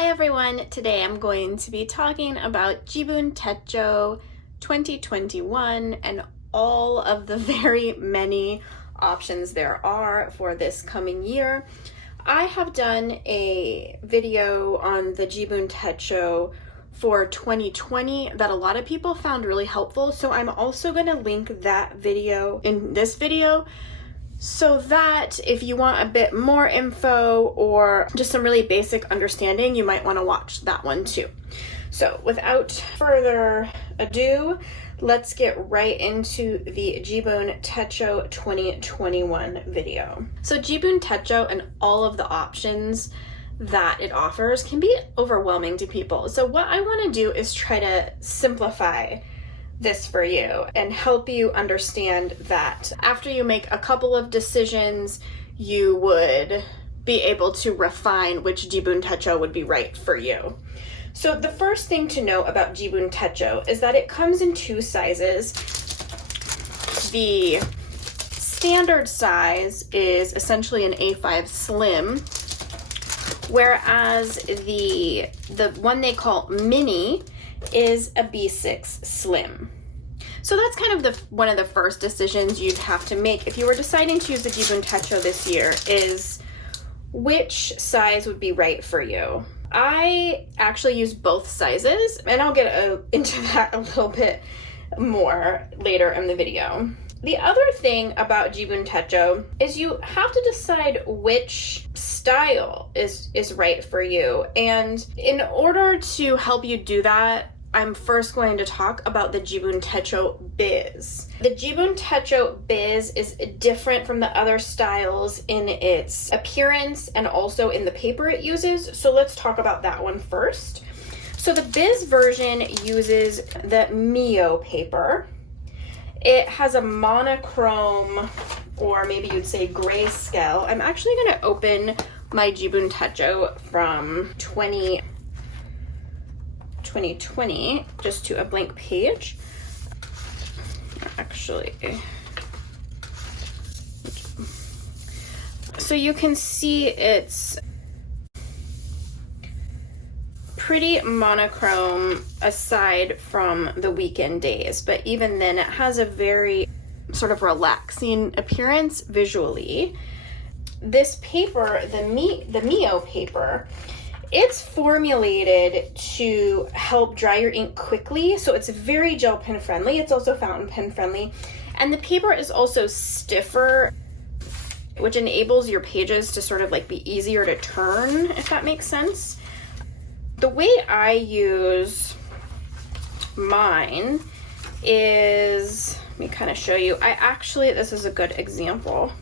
Hi everyone, today I'm going to be talking about Jibun Techo 2021 and all of the very many options there are for this coming year. I have done a video on the Jibun Techo for 2020 that a lot of people found really helpful, so I'm also going to link that video in this video, so that if you want a bit more info or just some really basic understanding, you might want to watch that one too. So without further ado, let's get right into the Jibun Techo 2021 video. So Jibun Techo and all of the options that it offers can be overwhelming to people. So what I want to do is try to simplify this for you and help you understand that after you make a couple of decisions, you would be able to refine which Jibun Techo would be right for you. So the first thing to know about Jibun Techo is that it comes in two sizes. The standard size is essentially an A5 Slim, whereas the one they call Mini is a B6 Slim. So that's kind of one of the first decisions you'd have to make if you were deciding to use the Jibun Techo this year, is which size would be right for you. I actually use both sizes, and I'll get into that a little bit more later in the video. The other thing about Jibun Techo is you have to decide which style is right for you. And in order to help you do that, I'm first going to talk about the Jibun Techo Biz. The Jibun Techo Biz is different from the other styles in its appearance and also in the paper it uses. So let's talk about that one first. So the Biz version uses the Mio paper. It has a monochrome, or maybe you'd say grayscale. I'm actually going to open my Jibun Techo from 2020 just to a blank page. Actually, so you can see it's pretty monochrome aside from the weekend days, but even then it has a very sort of relaxing appearance visually. This paper, the Mio paper, it's formulated to help dry your ink quickly, so it's very gel pen friendly. It's also fountain pen friendly, and the paper is also stiffer, which enables your pages to sort of like be easier to turn, if that makes sense. The way I use mine is, let me kind of show you. This is a good example.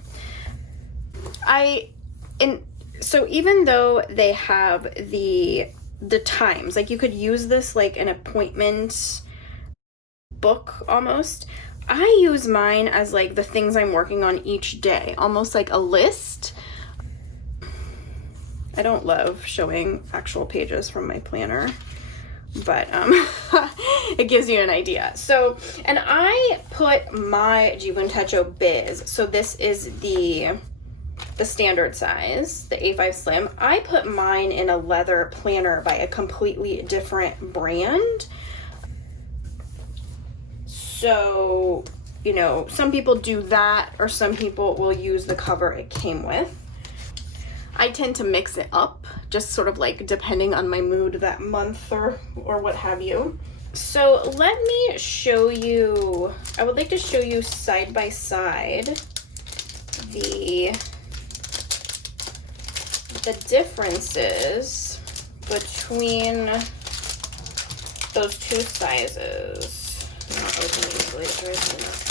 So even though they have the times, like you could use this like an appointment book almost, I use mine as like the things I'm working on each day, almost like a list. I don't love showing actual pages from my planner, but it gives you an idea. So, and I put my Jibun Techo Biz, so this is the standard size, the A5 Slim. I put mine in a leather planner by a completely different brand. So, you know, some people do that, or some people will use the cover it came with. I tend to mix it up, just sort of like depending on my mood that month or what have you. So let me show you, I would like to show you side by side the differences between those two sizes. I'm not opening easily, it drives me nuts.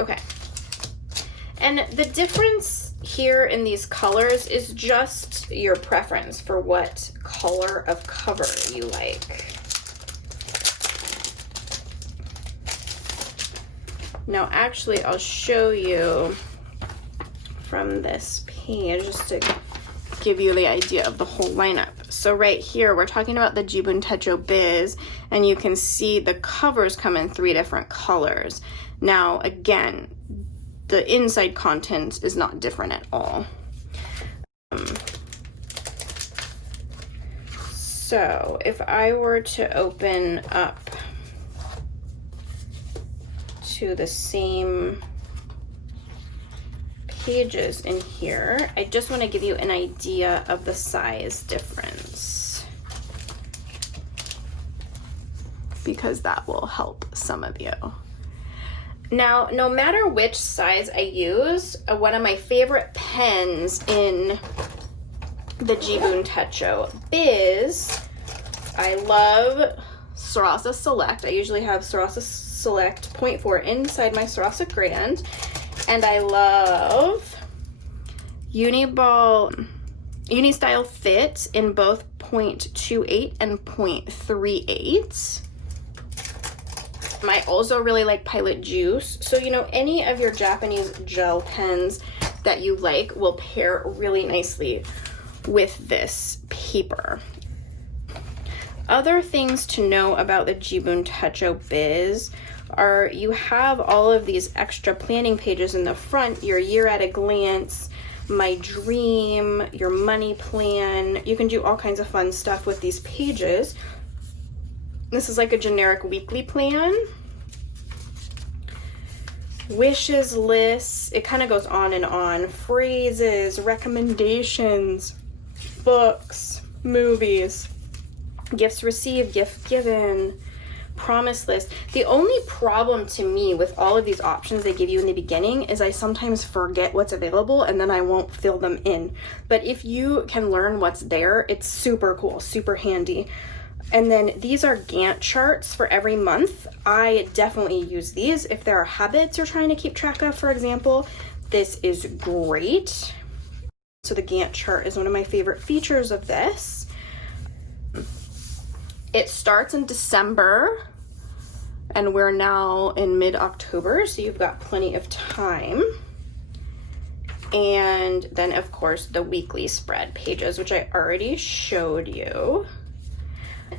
Okay. And the difference here in these colors is just your preference for what color of cover you like. Now, actually, I'll show you from this page just to give you the idea of the whole lineup. So right here, we're talking about the Jibun Techo Biz, and you can see the covers come in 3 different colors. Now, again, the inside content is not different at all. So if I were to open up to the same pages in here, I just want to give you an idea of the size difference, because that will help some of you. Now, no matter which size I use, one of my favorite pens in the Jibun Techo Biz, I love Sarasa Select. I usually have Sarasa Select 0.4 inside my Sarasa Grand, and I love Uni-Style Fit in both 0.28 and 0.38. I also really like Pilot Juice. So, you know, any of your Japanese gel pens that you like will pair really nicely with this paper. Other things to know about the Jibun Techo Biz are you have all of these extra planning pages in the front, your year at a glance, my dream, your money plan. You can do all kinds of fun stuff with these pages. This is like a generic weekly plan. Wishes lists, it kind of goes on and on. Phrases, recommendations, books, movies, gifts received, gift given, promise list. The only problem to me with all of these options they give you in the beginning is I sometimes forget what's available and then I won't fill them in. But if you can learn what's there, it's super cool, super handy. And then these are Gantt charts for every month. I definitely use these if there are habits you're trying to keep track of, for example. This is great. So the Gantt chart is one of my favorite features of this. It starts in December and we're now in mid-October, so you've got plenty of time. And then of course the weekly spread pages, which I already showed you.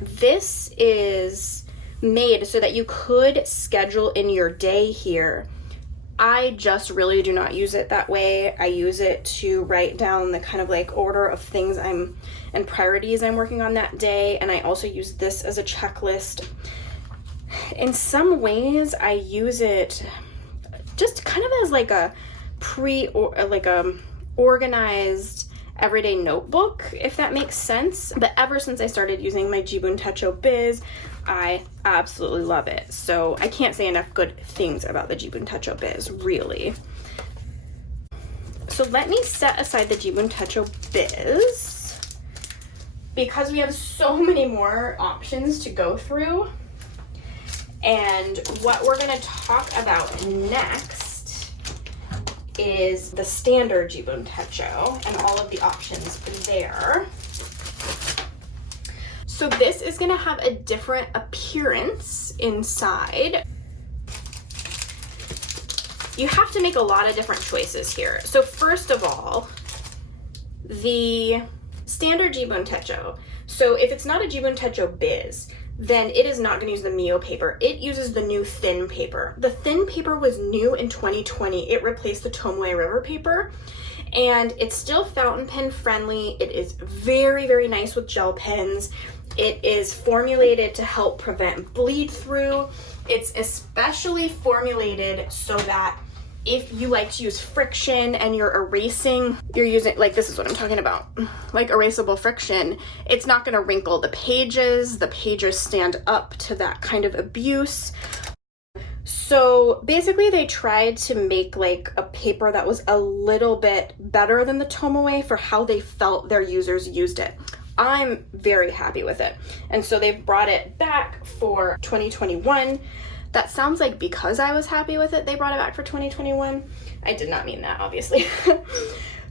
This is made so that you could schedule in your day here. I just really do not use it that way. I use it to write down the kind of like order of things and priorities I'm working on that day. And I also use this as a checklist. In some ways, I use it just kind of as like a organized everyday notebook, if that makes sense. But ever since I started using my Jibun Techo Biz, I absolutely love it. So I can't say enough good things about the Jibun Techo Biz, really. So let me set aside the Jibun Techo Biz because we have so many more options to go through. And what we're gonna talk about next is the standard Jibun Techo and all of the options there. So this is gonna have a different appearance inside. You have to make a lot of different choices here. So first of all, the standard Jibun Techo. So if it's not a Jibun Techo Biz, then it is not going to use the Mio paper. It uses the new thin paper. The thin paper was new in 2020. It replaced the Tomoe River paper, and it's still fountain pen friendly. It is very, very nice with gel pens. It is formulated to help prevent bleed through. It's especially formulated so that if you like to use friction and you're erasing, you're using, like, this is what I'm talking about, like erasable friction, it's not gonna wrinkle the pages. The pages stand up to that kind of abuse. So basically they tried to make like a paper that was a little bit better than the Tomoe for how they felt their users used it. I'm very happy with it. And so they've brought it back for 2021. That sounds like because I was happy with it, they brought it back for 2021. I did not mean that, obviously.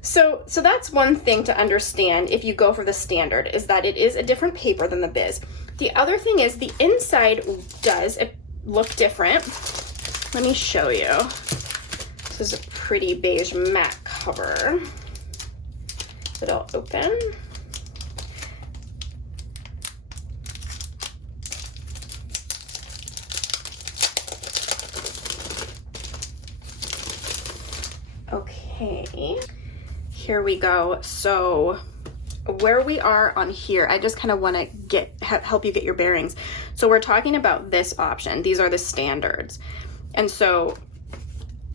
So that's one thing to understand if you go for the standard, is that it is a different paper than the Biz. The other thing is the inside does look different. Let me show you. This is a pretty beige matte cover. It'll open. Okay, here we go. So where we are on here, I just kind of want to help you get your bearings. So we're talking about this option. These are the standards. And so,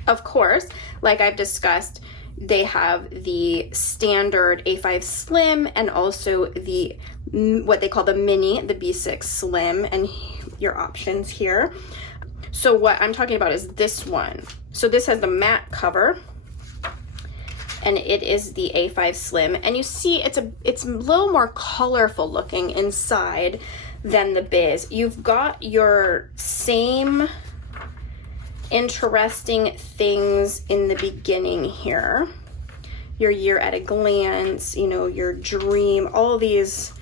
of course, like I've discussed, they have the standard A5 Slim and also the what they call the mini, the B6 Slim, and your options here. So what I'm talking about is this one. So this has the matte cover, and it is the A5 Slim, and you see it's a little more colorful looking inside than the Biz. You've got your same interesting things in the beginning here. Your year at a glance, you know, your dream, all these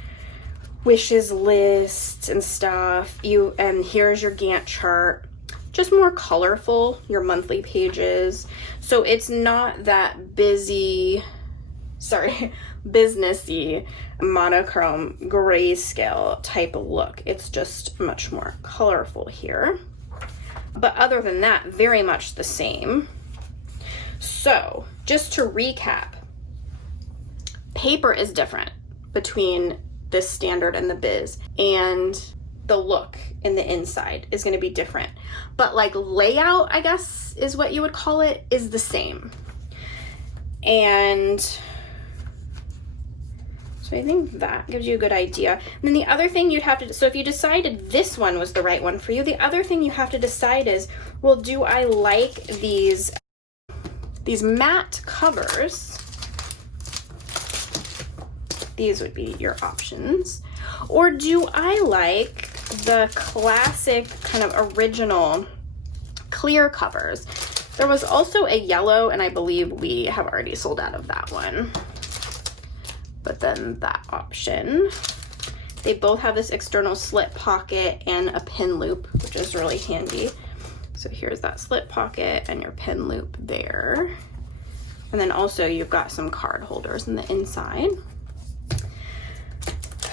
wishes lists and stuff. And here's your Gantt chart, just more colorful, your monthly pages. So it's not that businessy monochrome grayscale type of look. It's just much more colorful here. But other than that, very much the same. So just to recap, paper is different between this standard and the Biz, and the look in the inside is going to be different. But like layout, I guess is what you would call it, is the same. And so I think that gives you a good idea. And then the other thing you'd have to, so if you decided this one was the right one for you, the other thing you have to decide is, well, do I like these matte covers? These would be your options. Or do I like the classic kind of original clear covers? There was also a yellow, and I believe we have already sold out of that one. But then that option, they both have this external slip pocket and a pin loop, which is really handy. So here's that slip pocket and your pin loop there. And then also you've got some card holders in the inside.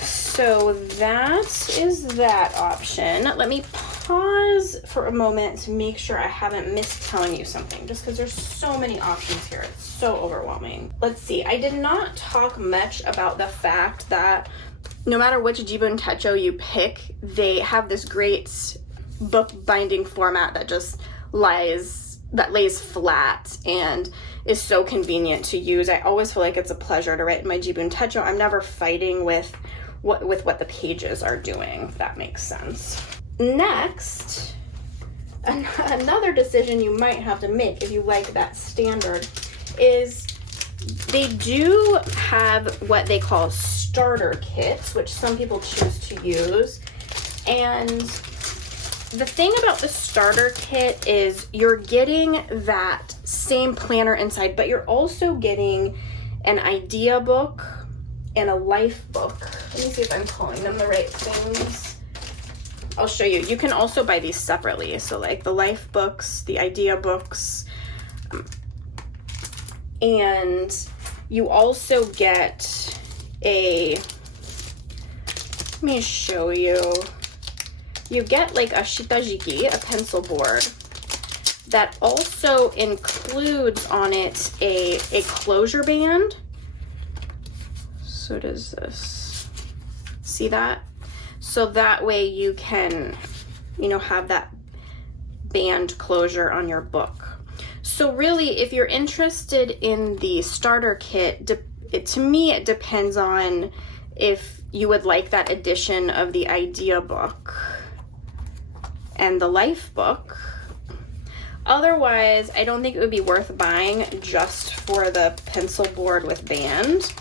So that is that option. Let me pause for a moment to make sure I haven't missed telling you something, just because there's so many options here. It's so overwhelming. Let's see, I did not talk much about the fact that no matter which Jibun Techo you pick, they have this great book binding format that just lays flat and is so convenient to use. I always feel like it's a pleasure to write in my Jibun Techo. I'm never fighting with what the pages are doing, if that makes sense. Next, another decision you might have to make if you like that standard is they do have what they call starter kits, which some people choose to use. And the thing about the starter kit is you're getting that same planner inside, but you're also getting an idea book and a life book. Let me see if I'm calling them the right things. I'll show you. You can also buy these separately. So like the life books, the idea books, and you also get let me show you. You get like a shitajiki, a pencil board, that also includes on it a closure band. So does this, see that? So that way you can, have that band closure on your book. So really, if you're interested in the starter kit, to me, it depends on if you would like that edition of the idea book and the life book. Otherwise, I don't think it would be worth buying just for the pencil board with band.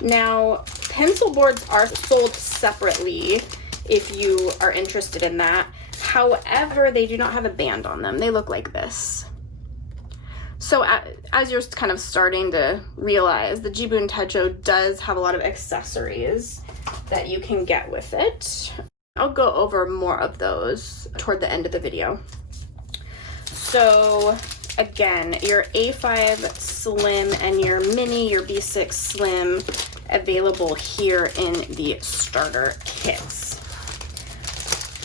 Now, pencil boards are sold separately if you are interested in that. However, they do not have a band on them. They look like this. So as you're kind of starting to realize, the Jibun Techo does have a lot of accessories that you can get with it. I'll go over more of those toward the end of the video. So again, your A5 Slim and your Mini, your B6 Slim, available here in the starter kits.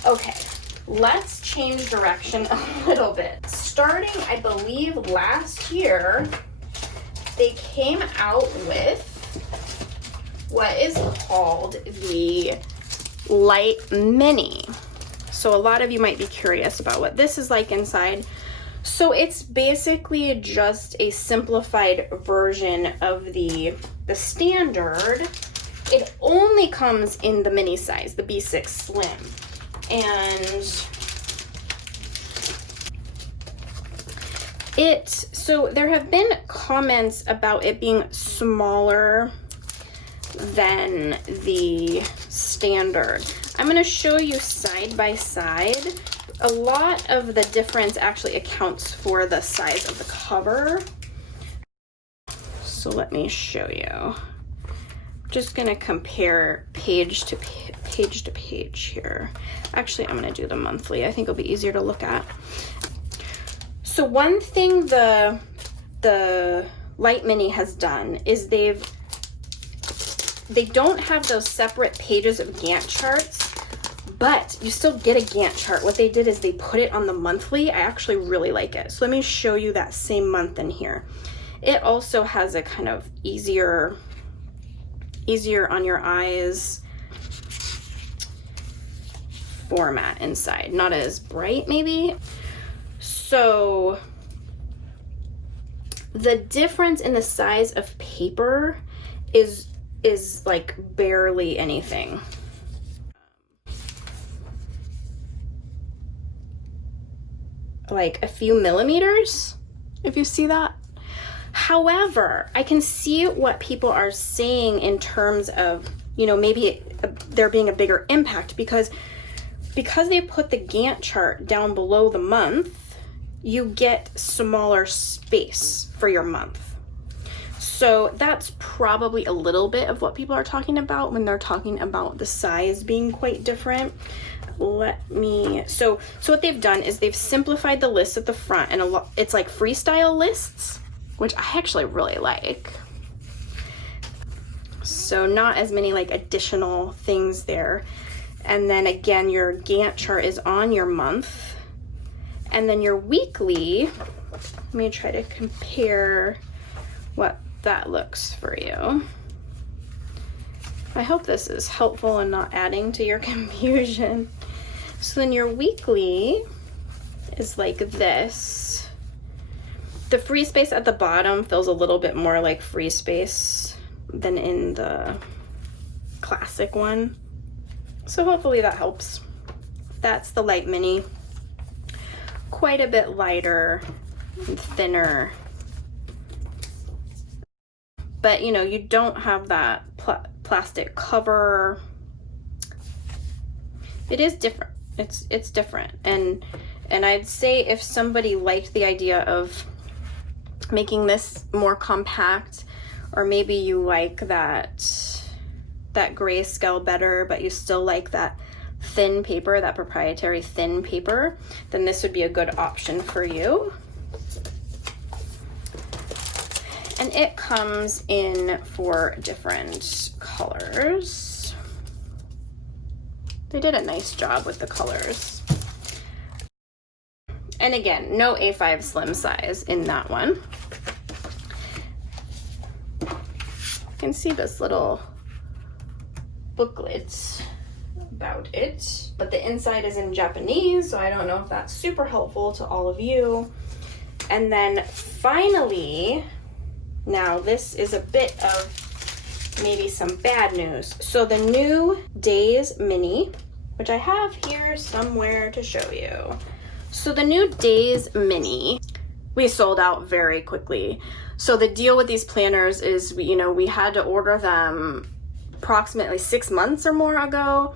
Okay, let's change direction a little bit. Starting, I believe, last year, they came out with what is called the Light Mini. So a lot of you might be curious about what this is like inside. So it's basically just a simplified version of the standard. It only comes in the mini size, the B6 Slim. And so there have been comments about it being smaller than the standard. I'm going to show you side by side. A lot of the difference actually accounts for the size of the cover. So let me show you. Just going to compare page to page here. Actually, I'm going to do the monthly. I think it'll be easier to look at. So one thing the Light Mini has done is they don't have those separate pages of Gantt charts, but you still get a Gantt chart. What they did is they put it on the monthly. I actually really like it. So let me show you that same month in here. It also has a kind of easier on your eyes format inside. Not as bright maybe. So the difference in the size of paper is like barely anything. Like a few millimeters, if you see that. However, I can see what people are saying in terms of, you know, maybe there being a bigger impact because they put the Gantt chart down below the month, you get smaller space for your month. So that's probably a little bit of what people are talking about when they're talking about the size being quite different. So what they've done is they've simplified the list at the front, and it's like freestyle lists, which I actually really like. So not as many like additional things there. And then again, your Gantt chart is on your month. And then your weekly, let me try to compare what that looks for you. I hope this is helpful and not adding to your confusion. So then your weekly is like this. The free space at the bottom feels a little bit more like free space than in the classic one. So hopefully that helps. That's the Light Mini. Quite a bit lighter and thinner. But you know, you don't have that plastic cover. It is different. It's different. And I'd say if somebody liked the idea of making this more compact, or maybe you like that grayscale better, but you still like that thin paper, that proprietary thin paper, then this would be a good option for you. And it comes in 4 different colors. They did a nice job with the colors. And again, no A5 slim size in that one. You can see this little booklet about it, but the inside is in Japanese, so I don't know if that's super helpful to all of you. And then finally, now this is a bit of maybe some bad news. So the new Days Mini, which I have here somewhere to show you. So the new Days Mini, we sold out very quickly. So the deal with these planners is, we had to order them approximately 6 months or more ago.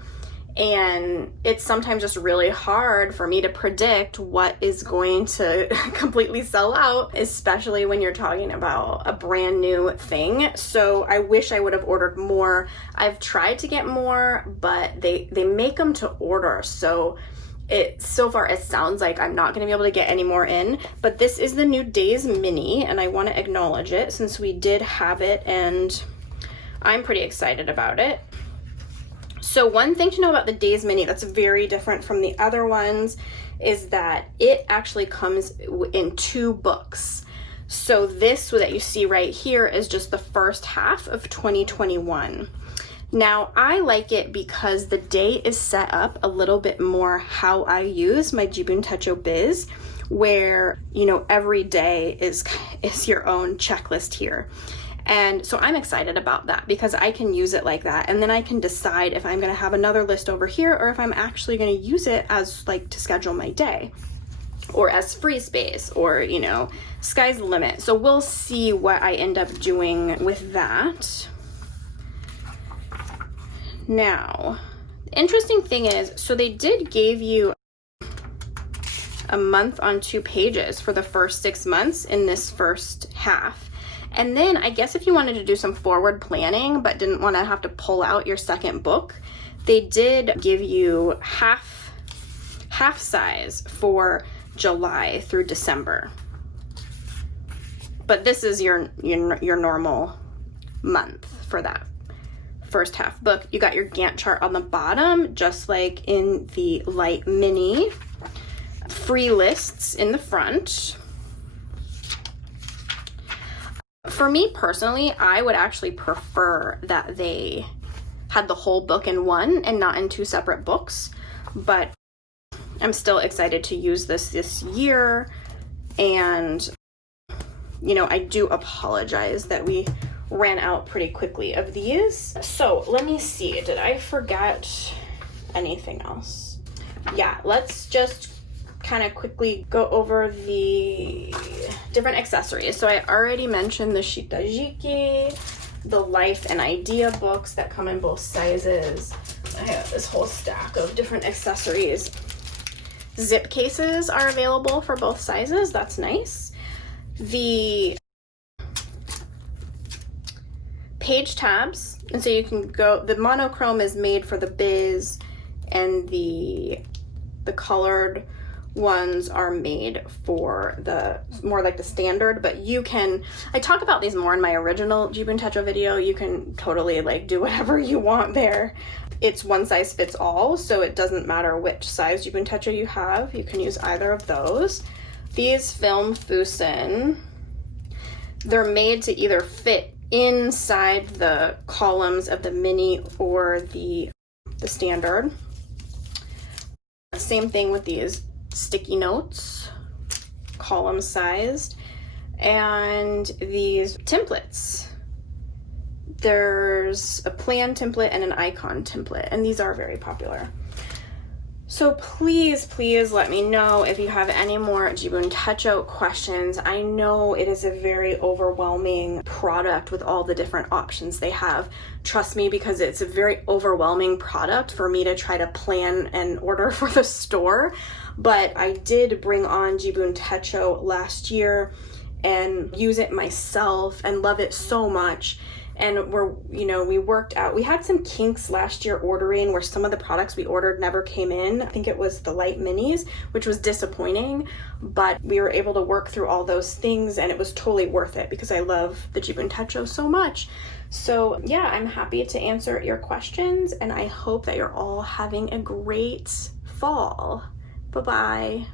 And it's sometimes just really hard for me to predict what is going to completely sell out, especially when you're talking about a brand new thing. So I wish I would have ordered more. I've tried to get more, but they make them to order. So so far it sounds like I'm not going to be able to get any more in. But this is the new Days Mini, and I want to acknowledge it since we did have it, and I'm pretty excited about it. So one thing to know about the Days Mini that's very different from the other ones is that it actually comes in 2 books. So this that you see right here is just the first half of 2021. Now, I like it because the day is set up a little bit more how I use my Jibun Techo biz, where, you know, every day is your own checklist here. And so I'm excited about that because I can use it like that. And then I can decide if I'm going to have another list over here or if I'm actually going to use it as like to schedule my day or as free space or, you know, sky's the limit. So we'll see what I end up doing with that. Now, the interesting thing is, so they did give you a month on 2 pages for the first 6 months in this first half. And then I guess if you wanted to do some forward planning but didn't want to have to pull out your second book, they did give you half size for July through December. But this is your normal month for that first half book. You got your Gantt chart on the bottom, just like in the light mini. Free lists in the front. For me personally, I would actually prefer that they had the whole book in one and not in 2 separate books, but I'm still excited to use this year. And, you know, I do apologize that we ran out pretty quickly of these. So let me see, did I forget anything else? Yeah, let's just kind of quickly go over the different accessories. So I already mentioned the shitajiki, the life and idea books that come in both sizes. I have this whole stack of different accessories. Zip cases are available for both sizes. That's nice. The page tabs, and so you can go, the monochrome is made for the biz and the colored ones are made for the more like the standard, but you can, I talk about these more in my original Jibun Techo video. You can totally like do whatever you want there. It's one size fits all, so it doesn't matter which size Jibun Techo you have. You can use either of those. These film fusen, they're made to either fit inside the columns of the mini or the standard. Same thing with these sticky notes, column sized, and these templates. There's a plan template and an icon template, and these are very popular. So please let me know if you have any more Jibun Techo questions. I know it is a very overwhelming product with all the different options they have. Trust me, because it's a very overwhelming product for me to try to plan and order for the store. But I did bring on Jibun Techo last year and use it myself and love it so much. And we worked out, we had some kinks last year ordering where some of the products we ordered never came in. I think it was the light minis, which was disappointing, but we were able to work through all those things and it was totally worth it because I love the Jibun Techo so much. So yeah, I'm happy to answer your questions and I hope that you're all having a great fall. Bye-bye.